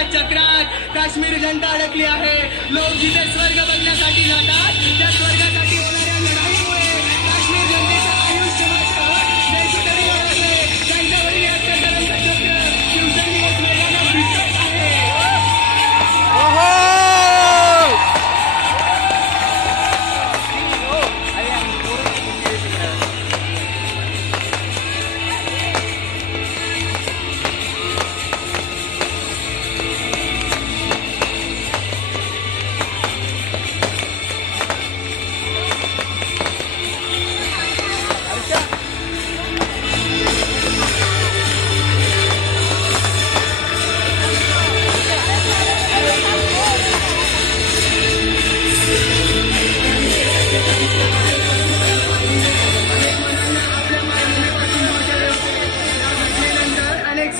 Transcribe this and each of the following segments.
अंधकाराच्या चक्रात काश्मीर जनता अडकली आहे। लोक जिथे स्वर्ग बघण्यासाठी जातात त्या स्वर्गासाठी होणाऱ्या लढाईमुळे काश्मीर जनतेचं आयुष्य मात्र बेशुद्धरी अडकले। त्यांच्यावरील अत्याचारांचं चक्र दिवसेंदिवस वेगानं फिरत आहे।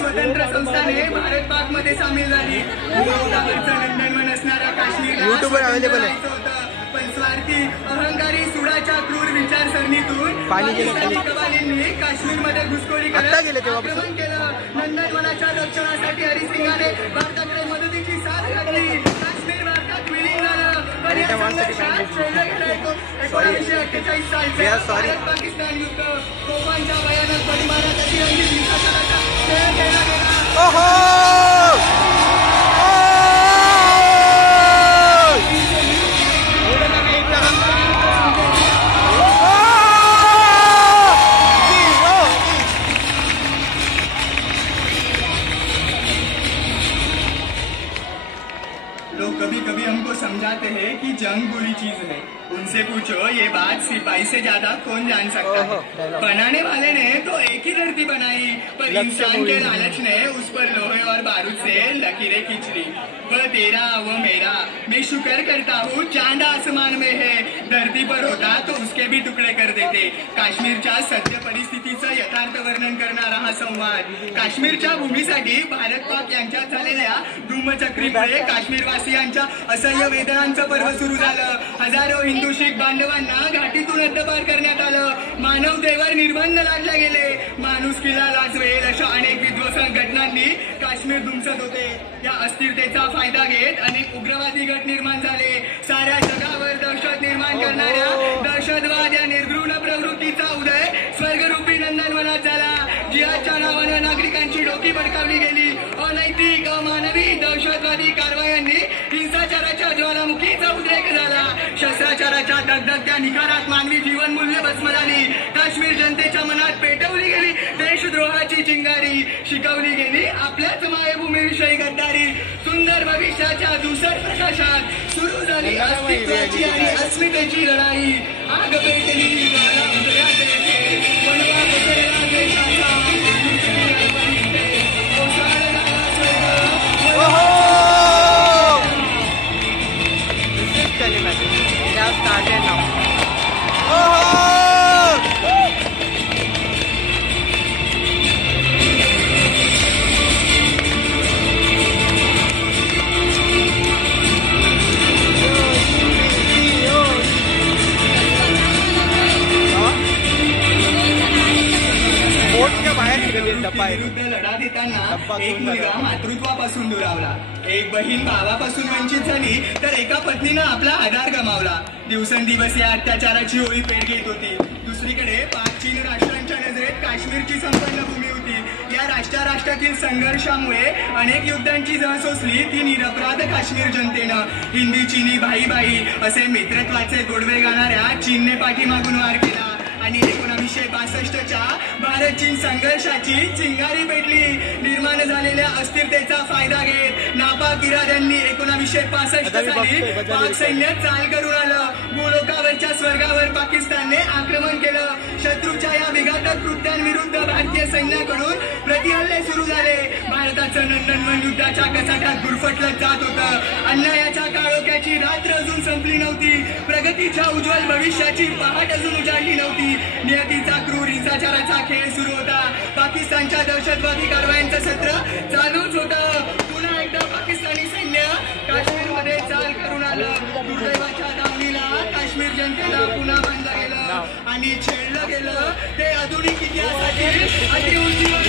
स्वतंत्र संस्थाने भारत पाक मध्ये सामील झाली। लंडन असणारा काश्मीर युट्यूबवर अवेलेबल आहे, पण स्वार्थी अहंकारी सुडाच्या क्रूर विचारसरणीतून कबालींनी काश्मीर मध्ये घुसखोरी करत आक्रमण केलं। नंदनवनाच्या रक्षणासाठी हरिसिंगाने भारताकडे मदतीची साथ घातली। काश्मीर भारतात विलीन झालं, पण या संघर्षात 1948 सालचे भारत पाकिस्तान युद्ध तोफांच्या भयानक परिमाणात हिंसाचाराचा खेळ खेळला गेला। लोग कभी कभी हमको समझाते हैं कि जंग बुरी चीज है, उनसे पूछो ये बात सिपाही से ज्यादा कौन जान सकता है। बनाने वाले ने तो एक ही धरती बनाई, पर इंसान के लालच ने उस पर लोहे और बारूद से लकीरें खींच ली। वह तेरा वो मेरा, मैं शुक्र करता हूँ चांद आसमान में है, धरती पर होता तो उसके भी टुकड़े कर देते। काश्मीरच्या सद्य परिस्थितीचं यथार्थ वर्णन करणारा हा संवाद। काश्मीरच्या भूमीसाठी भारत पाक यांच्यात झालेल्या धूमचक्रीमुळे काश्मीरवासियांच्या असह्य वेदनांचं पर्व सुरू झालं। हजारो हिंदू शीख बांधवांना घाटीतून हद्दपार करण्यात आलं। मानवतेवर निर्बंध लादले गेले। माणुसकीला लाजवेल अशा अनेक विध्वंसक घटनांनी काश्मीर धुमसत होते। या अस्थिरतेचा फायदा घेत अनेक उग्रवादी गट निर्माण झाले। साऱ्या जगावर दहशत निर्माण करणाऱ्या दहशतवाद या निर्घृण प्रवृत्तीचा उदय स्वर्गरूपी नंदनवनात झाला। जिहादच्या नावानं नागरिकांची डोकी भडकावली गेली। अनैतिक अमानवी दहशतवादी कारवायांनी हिंसाचाराच्या ज्वालामुखीचा उद्रेक झाला। शस्त्राचाराच्या दगदगत्या निखारात मानवी जीवन मूल्य भस्म झाली। काश्मीर जनतेच्या मनात पेटवली गेली देशद्रोहाची चिंगारी, शिकवली गेली आपल्याच मायभूमीविषयी गद्दारी। सुंदर भविष्याच्या धुसर प्रकाशात सुरू झाली अस्तित्वाची आणि अस्मितेची लढाई। आग पेटली ज्वाला उतरल्या देशे, बनवा पसरला देशाचा, कोसळला स्वर्ग। विरुद्ध लढा देताना एक मुलगा मातृत्वापासून दुरावला, एक बहीण भावापासून वंचित झाली, तर एका पत्नीनं आपला आधार गमावला। दिवसेंदिवस या अत्याचाराची होळी पेट घेत होती। दुसरीकडे पाक चीन राष्ट्रांच्या नजरेत काश्मीरची संपन्न भूमी होती। या राष्ट्रातील संघर्षामुळे अनेक युद्धांची झळ सोसली ती निरपराध काश्मीर जनतेनं। हिंदी चीनी भाई भाई असे मित्रत्वाचे गोडवे गाणाऱ्या चीनने पाठीमागून वार केला आणि 1962च्या भारत चीन संघर्षाची चिंगारी पेटली। निर्माण झालेल्या अस्थिरतेचा फायदा घेत नापाक इराद्यांनी 1965 साली पाक सैन्य चाल करून आलं। भूलोकावरच्या स्वर्गावर पाकिस्तानने आक्रमण केलं। शत्रूच्या या विघातक कृत्यांविरुद्ध भारतीय सैन्याकडून प्रतिहल्ले सुरू झाले। भारताचं नंदनवन युद्धाच्या कचाट्यात गुरफटलं जात होतं। अन्यायाच्या काळोख्याची रात्र अजून संपली नव्हती। प्रगतीच्या उज्ज्वल भविष्याची पहाट अजून उजाडली नव्हती। नियतीचा क्रूर हिंसाचाराचा खेळ सुरू होता। पाकिस्तानच्या दहशतवादी कारवायांचं सत्र चालूच होतं। पुन्हा एकदा पाकिस्तानी सैन्य काश्मीरमध्ये चाल करून आलं। दुर्दैवाच्या दावणीला काश्मीर जनतेला पुन्हा बांधलं गेलं आणि छेडलं गेलं ते आधुनिक इतिहासातील अतिउंचीवर